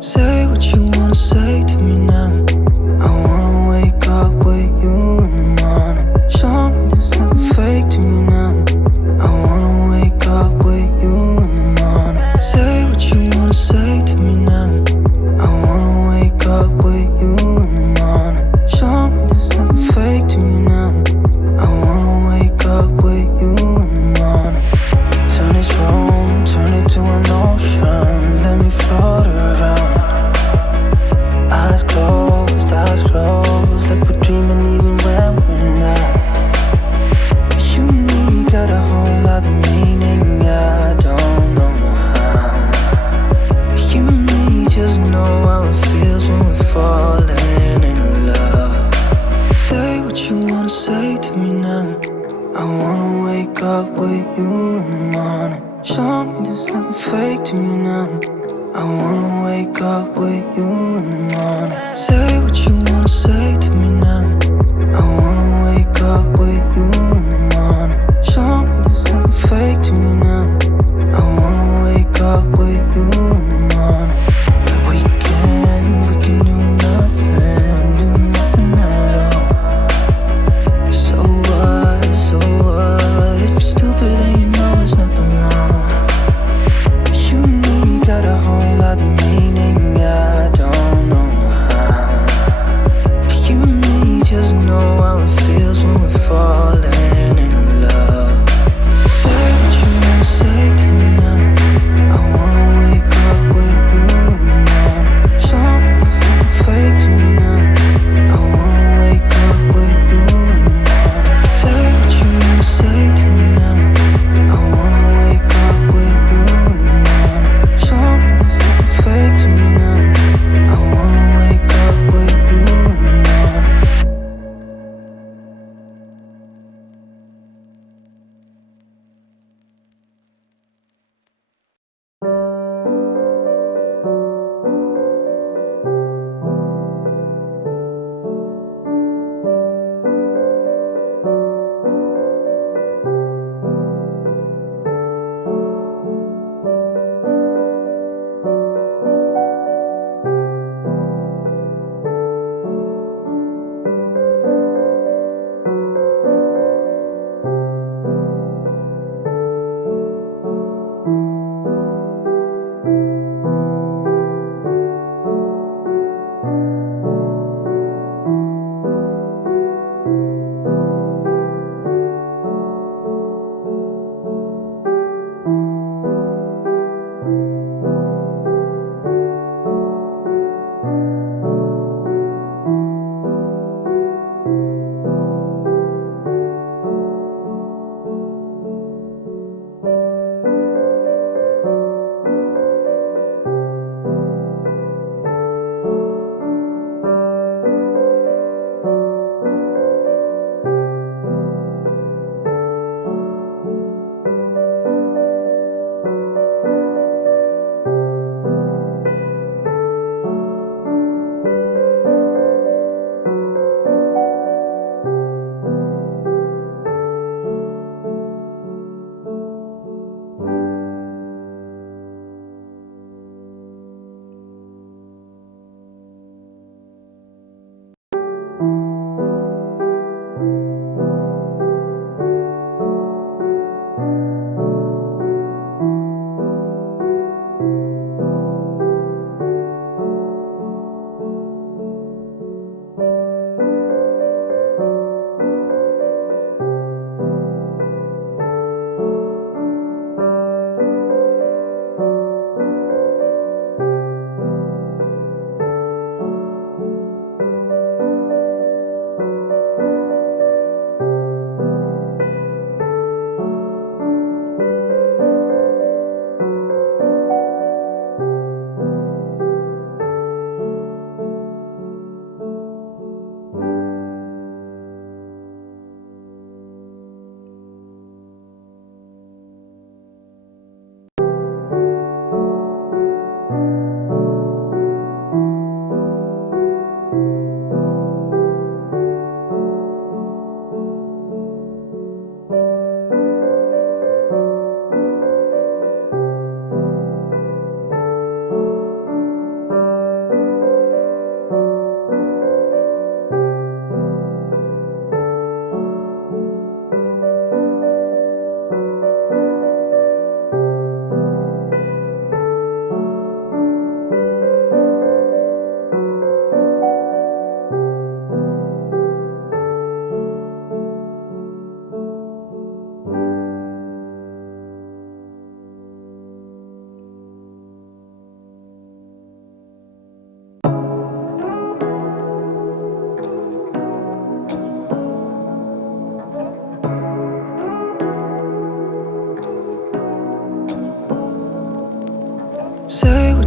Say what you wanna say to me now. I wanna wake up with you in the morning. Show me there's nothing fake to me now. I wanna wake up with you in the morning. Say what you wanna say to me now. I wanna wake up with you in the morning. Show me there's nothing fake to me now. I wanna wake up with you in the morning. Turn this room, turn it to an ocean. Let me float around. Eyes closed, like we're dreaming even when we're not. You and me got a whole lot of meaning, I don't know how. You and me just know how it feels when we're falling in love. Say what you wanna say to me now. I wanna wake up with you in the morning. Show me there's nothing fake to me now. I wanna wake up with you in the morning. Say what you wanna say to me now. I wanna wake up with you in the morning. Show me there's nothing fake to me now. I wanna wake up with you in the morning. We can do nothing at all. So what, if you're stupid then you know there's nothing wrong. You and me got a whole lot of meaning, I don't know how. You and me just know how it feels when we're falling.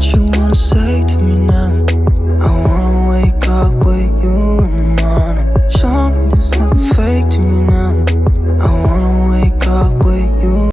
what you wanna say to me now.